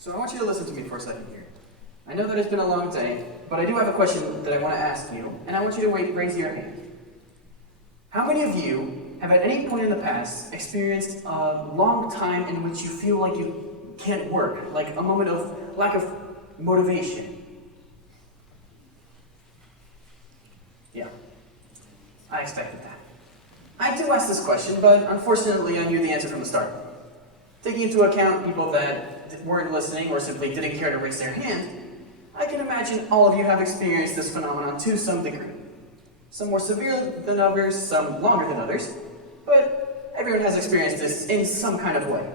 So I want you to listen to me for a second here. I know that it's been a long day, but I do have a question that I want to ask you, and I want you to raise your hand. How many of you have at any point in the past experienced a long time in which you feel like you can't work, like a moment of lack of motivation? Yeah, I expected that. I do ask this question, but unfortunately I knew the answer from the start. Taking into account people that weren't listening or simply didn't care to raise their hand, I can imagine all of you have experienced this phenomenon to some degree. Some more severe than others, some longer than others, but everyone has experienced this in some kind of way.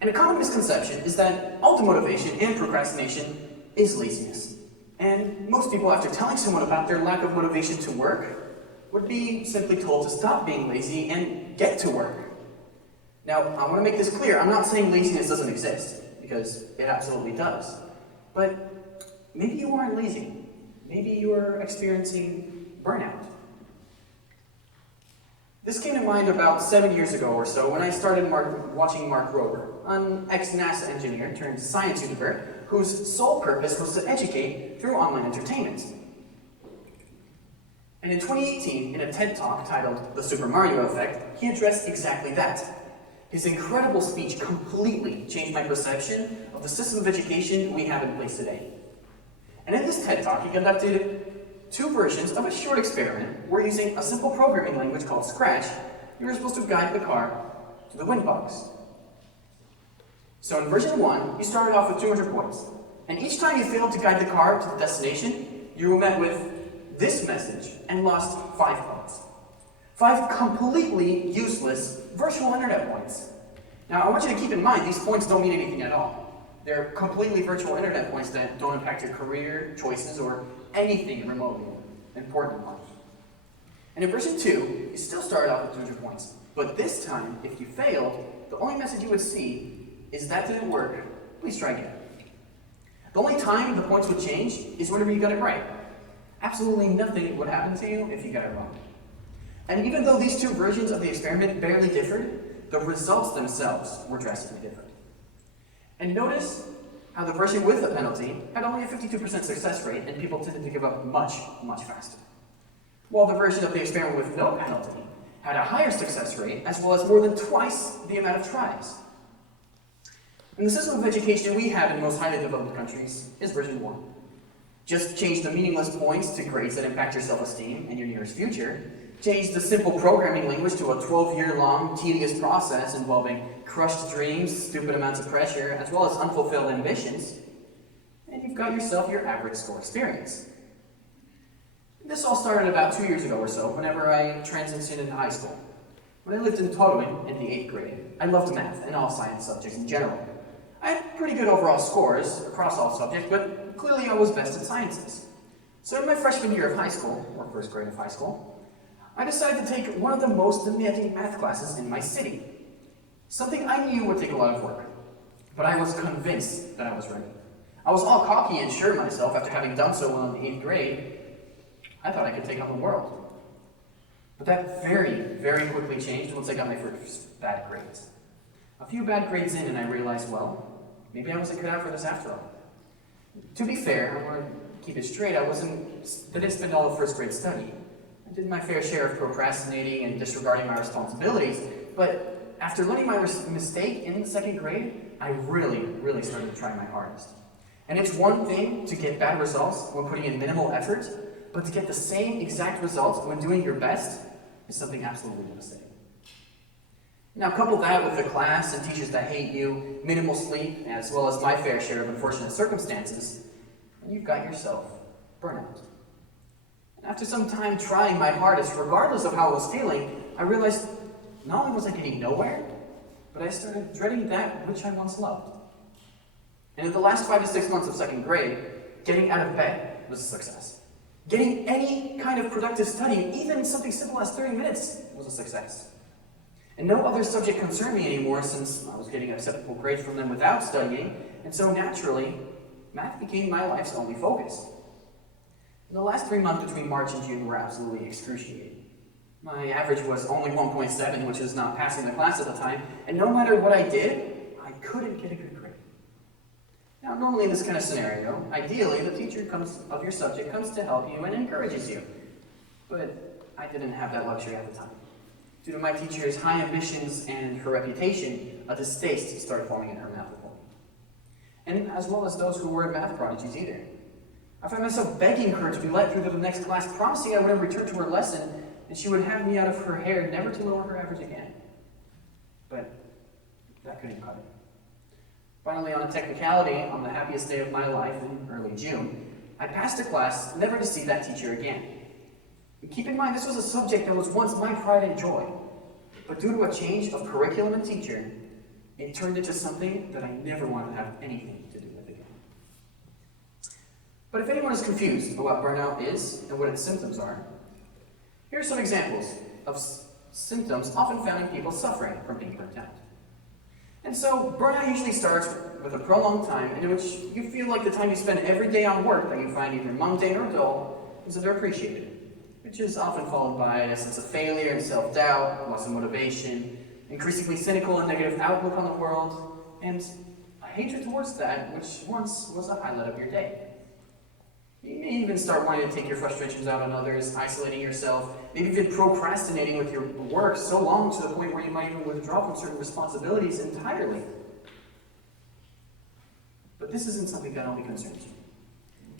And a common misconception is that auto-motivation and procrastination is laziness. And most people, after telling someone about their lack of motivation to work, would be simply told to stop being lazy and get to work. Now, I want to make this clear. I'm not saying laziness doesn't exist, because it absolutely does. But maybe you aren't lazy. Maybe you are experiencing burnout. This came to mind about 7 years ago or so when I started watching Mark Rober, an ex-NASA engineer turned science YouTuber whose sole purpose was to educate through online entertainment. And in 2018, in a TED Talk titled The Super Mario Effect, he addressed exactly that. His incredible speech completely changed my perception of the system of education we have in place today. And in this TED Talk, he conducted 2 versions of a short experiment where, using a simple programming language called Scratch, you were supposed to guide the car to the wind box. So in version 1, you started off with 200 points, and each time you failed to guide the car to the destination, you were met with this message and lost 5 points. 5 completely useless virtual internet points. Now, I want you to keep in mind, these points don't mean anything at all. They're completely virtual internet points that don't impact your career, choices, or anything remotely important in life. And in version 2, you still started out with 200 points. But this time, if you failed, the only message you would see is that didn't work, please try again. The only time the points would change is whenever you got it right. Absolutely nothing would happen to you if you got it wrong. And even though these 2 versions of the experiment barely differed, the results themselves were drastically different. And notice how the version with the penalty had only a 52% success rate, and people tended to give up much, much faster. While the version of the experiment with no penalty had a higher success rate, as well as more than twice the amount of tries. And the system of education we have in most highly developed countries is version 1. Just change the meaningless points to grades that impact your self-esteem and your nearest future. Change the simple programming language to a 12-year-long, tedious process involving crushed dreams, stupid amounts of pressure, as well as unfulfilled ambitions, and you've got yourself your average score experience. This all started about 2 years ago or so, whenever I transitioned into high school. When I lived in Toruń in the 8th grade, I loved math and all science subjects in general. I had pretty good overall scores across all subjects, but clearly I was best at sciences. So in my freshman year of high school, or first grade of high school, I decided to take one of the most demanding math classes in my city. Something I knew would take a lot of work, but I was convinced that I was ready. I was all cocky and sure of myself after having done so well in the 8th grade. I thought I could take on the world. But that very, very quickly changed once I got my first bad grades. A few bad grades in and I realized, well, maybe I wasn't cut out for this after all. To be fair, I want to keep it straight, I didn't spend all of first grade studying. I did my fair share of procrastinating and disregarding my responsibilities, but after learning my mistake in the 2nd grade, I really, really started to try my hardest. And it's one thing to get bad results when putting in minimal effort, but to get the same exact results when doing your best is something absolutely devastating. Now couple that with the class and teachers that hate you, minimal sleep, as well as my fair share of unfortunate circumstances, and you've got yourself burnout. And after some time trying my hardest, regardless of how I was feeling, I realized not only was I getting nowhere, but I started dreading that which I once loved. And in the last 5 to 6 months of 2nd grade, getting out of bed was a success. Getting any kind of productive study, even something simple as 30 minutes, was a success. And no other subject concerned me anymore since I was getting acceptable grades from them without studying, and so naturally, math became my life's only focus. The last 3 months between March and June were absolutely excruciating. My average was only 1.7, which is not passing the class at the time, and no matter what I did, I couldn't get a good grade. Now, normally in this kind of scenario, ideally, the teacher of your subject comes to help you and encourages you. But I didn't have that luxury at the time. Due to my teacher's high ambitions and her reputation, a distaste started forming in her mouth for me. And as well as those who were math prodigies either. I found myself begging her to be let through to the next class, promising I would return to her lesson, and she would have me out of her hair, never to lower her average again. But that couldn't cut it. Finally, on a technicality, on the happiest day of my life in early June, I passed a class, never to see that teacher again. And keep in mind, this was a subject that was once my pride and joy. But due to a change of curriculum and teacher, it turned into something that I never wanted to have anything to do with again. But if anyone is confused about what burnout is and what its symptoms are, here are some examples of symptoms often found in people suffering from being burnt out. And so, burnout usually starts with a prolonged time in which you feel like the time you spend every day on work that you find either mundane or dull is underappreciated, which is often followed by a sense of failure and self-doubt, loss of motivation, increasingly cynical and negative outlook on the world, and a hatred towards that which once was the highlight of your day. You may even start wanting to take your frustrations out on others, isolating yourself, maybe even procrastinating with your work so long to the point where you might even withdraw from certain responsibilities entirely. But this isn't something that only concerns you.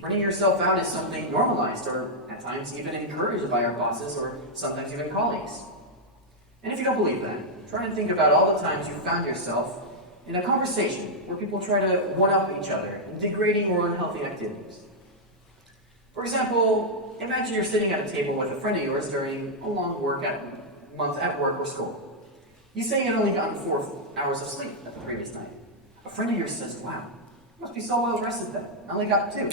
Burning yourself out is something normalized, or at times even encouraged by our bosses, or sometimes even colleagues. And if you don't believe that, try and think about all the times you found yourself in a conversation where people try to one-up each other in degrading or unhealthy activities. For example, imagine you're sitting at a table with a friend of yours during a long month at work or school. You say you had only gotten 4 hours of sleep at the previous night. A friend of yours says, "Wow, you must be so well rested then. I only got 2.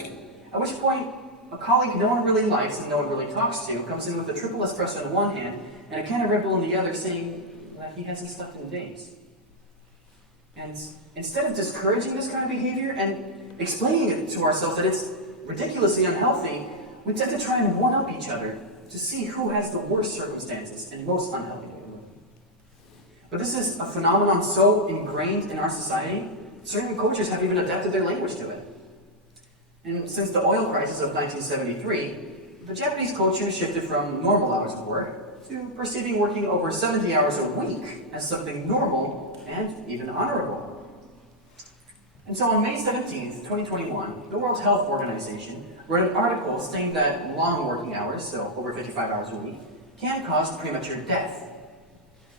At which point, a colleague no one really likes and no one really talks to comes in with a triple espresso in one hand and a can of Red Bull in the other, saying that he hasn't slept in days. And instead of discouraging this kind of behavior and explaining it to ourselves that it's ridiculously unhealthy, we tend to try and one-up each other to see who has the worst circumstances and most unhealthy. But this is a phenomenon so ingrained in our society, certain cultures have even adapted their language to it. And since the oil crisis of 1973, the Japanese culture shifted from normal hours of work to perceiving working over 70 hours a week as something normal and even honorable. And so on May 17th, 2021, the World Health Organization wrote an article stating that long working hours, so over 55 hours a week, can cause premature death.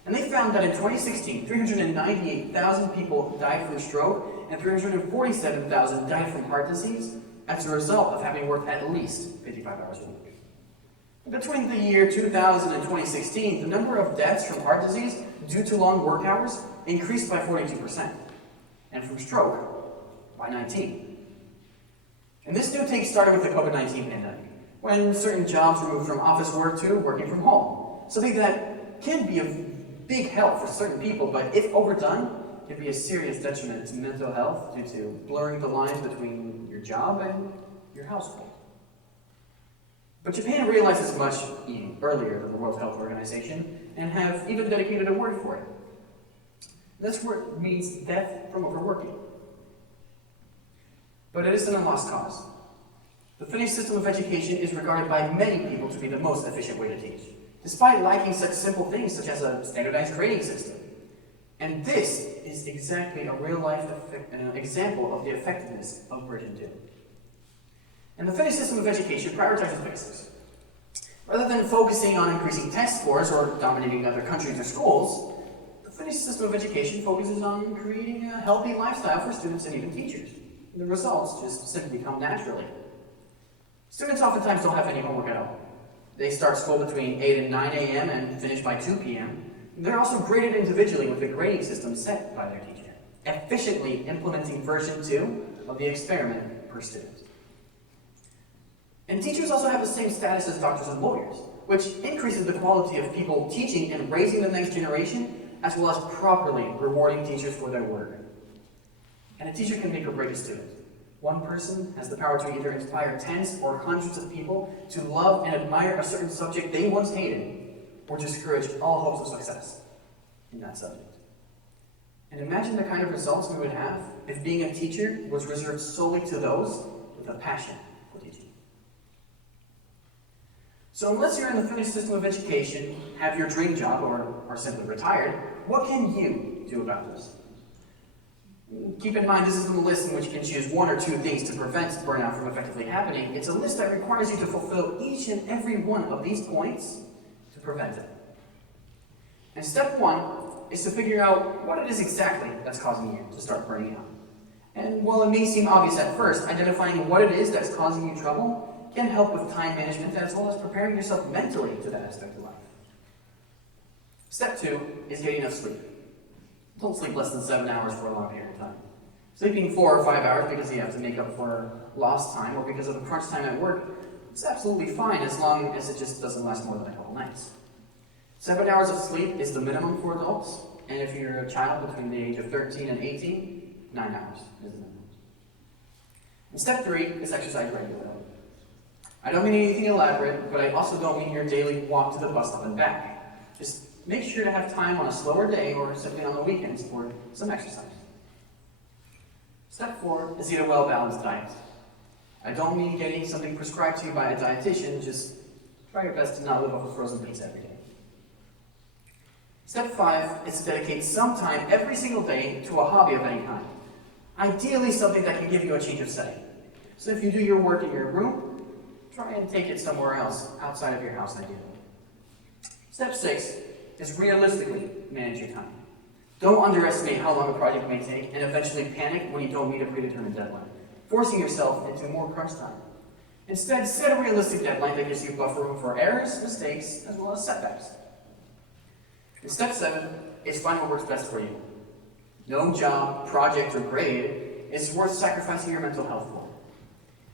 And they found that in 2016, 398,000 people died from stroke and 347,000 died from heart disease as a result of having worked at least 55 hours a week. Between the year 2000 and 2016, the number of deaths from heart disease due to long work hours increased by 42%, and from stroke by 19%. And this new take started with the COVID-19 pandemic, when certain jobs were moved from office work to working from home, something that can be of big help for certain people, but if overdone, can be a serious detriment to mental health due to blurring the lines between your job and your household. But Japan realized this much even earlier than the World Health Organization and have even dedicated a word for it. This word means death from overworking. But it isn't a lost cause. The Finnish system of education is regarded by many people to be the most efficient way to teach, despite lacking such simple things such as a standardized grading system. And this is exactly a real-life example of the effectiveness of version 2. And the Finnish system of education prioritizes basics. Rather than focusing on increasing test scores or dominating other countries or schools, the Finnish system of education focuses on creating a healthy lifestyle for students and even teachers. And the results just simply come naturally. Students oftentimes don't have any homework at all. They start school between 8 and 9 a.m. and finish by 2 p.m. They're also graded individually with a grading system set by their teacher, efficiently implementing version 2 of the experiment per student. And teachers also have the same status as doctors and lawyers, which increases the quality of people teaching and raising the next generation, as well as properly rewarding teachers for their work. And a teacher can make or break a student. One person has the power to either inspire tens or hundreds of people to love and admire a certain subject they once hated, or discourage all hopes of success in that subject. And imagine the kind of results we would have if being a teacher was reserved solely to those with a passion for teaching. So unless you're in the finished system of education, have your dream job, or are simply retired, what can you do about this? Keep in mind, this isn't a list in which you can choose one or two things to prevent burnout from effectively happening. It's a list that requires you to fulfill each and every one of these points to prevent it. And step one is to figure out what it is exactly that's causing you to start burning out. And while it may seem obvious at first, identifying what it is that's causing you trouble can help with time management as well as preparing yourself mentally to that aspect of life. Step two is getting enough sleep. Don't sleep less than 7 hours for a long period of time. Sleeping 4 or 5 hours because you have to make up for lost time or because of the crunch time at work is absolutely fine as long as it just doesn't last more than a couple nights. 7 hours of sleep is the minimum for adults, and if you're a child between the age of 13 and 18, 9 hours is the minimum. And step three is exercise regularly. I don't mean anything elaborate, but I also don't mean your daily walk to the bus stop and back. Just make sure to have time on a slower day or simply on the weekends for some exercise. Step four is eat a well-balanced diet. I don't mean getting something prescribed to you by a dietitian, just try your best to not live off of frozen pizza every day. Step five is to dedicate some time every single day to a hobby of any kind. Ideally something that can give you a change of setting. So if you do your work in your room, try and take it somewhere else outside of your house ideally. Step six is realistically manage your time. Don't underestimate how long a project may take and eventually panic when you don't meet a predetermined deadline, forcing yourself into more crunch time. Instead, set a realistic deadline that gives you buffer room for errors, mistakes, as well as setbacks. And step seven is find what works best for you. No job, project, or grade is worth sacrificing your mental health for.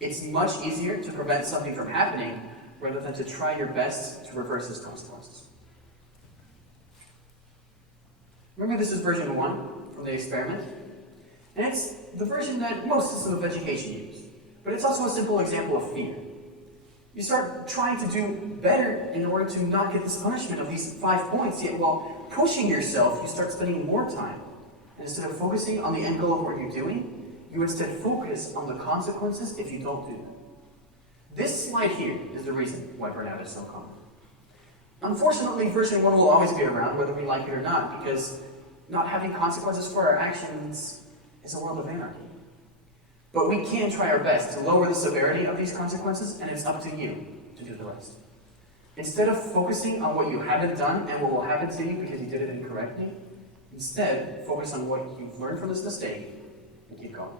It's much easier to prevent something from happening rather than to try your best to reverse its consequences. Remember, this is version 1 from the experiment, and it's the version that most systems of education use, but it's also a simple example of fear. You start trying to do better in order to not get this punishment of these 5 points, yet while pushing yourself, you start spending more time. And instead of focusing on the end goal of what you're doing, you instead focus on the consequences if you don't do them. This slide here is the reason why burnout is so common. Unfortunately, version 1 will always be around, whether we like it or not, because not having consequences for our actions is a world of anarchy. But we can try our best to lower the severity of these consequences, and it's up to you to do the rest. Instead of focusing on what you haven't done and what will happen to you because you did it incorrectly, instead focus on what you've learned from this mistake and keep going.